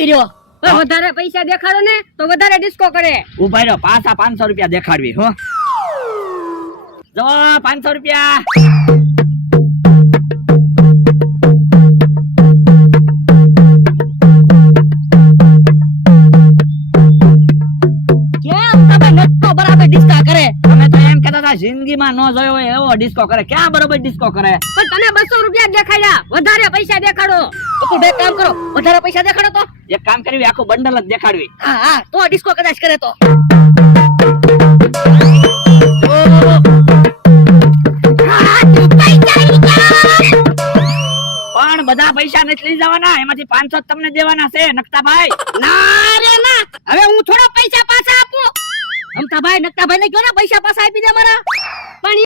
કર્યો. વધારે પૈસા દેખાડો ને તો વધારે ડિસ્કો કરે. ઉભા રહ્યો, પાછા 500 રૂપિયા દેખાડવી હો. જો 500 રૂપિયા. કેમ તમે નટકો બરાબર ડિસ્કા કરે? અમે તો એમ કહેતા હતા જિંદગીમાં ન જોયો હોય એવો ડિસ્કો કરે. ક્યાં બરોબર ડિસ્કો કરે? પણ તને 200 રૂપિયા જ દેખાડ્યા, વધારે પૈસા દેખાડો. તો તું બે કામ કરો, વધારે પૈસા દેખાડો તો. એક કામ કરવી, આખું બંડલ જ દેખાડવી. હા હા, તો ડિસ્કો કદાચ કરે તો. પણ બધા પૈસા નથી લઈ જવાના, એમાંથી 500 તમને દેવાના છે નકતાભાઈ. ના રે ના, હવે હું થોડા પૈસા પાછા આપું. અમતાભાઈ નકતાભાઈ ને કયો ને પૈસા પાછા આપી દે મારા.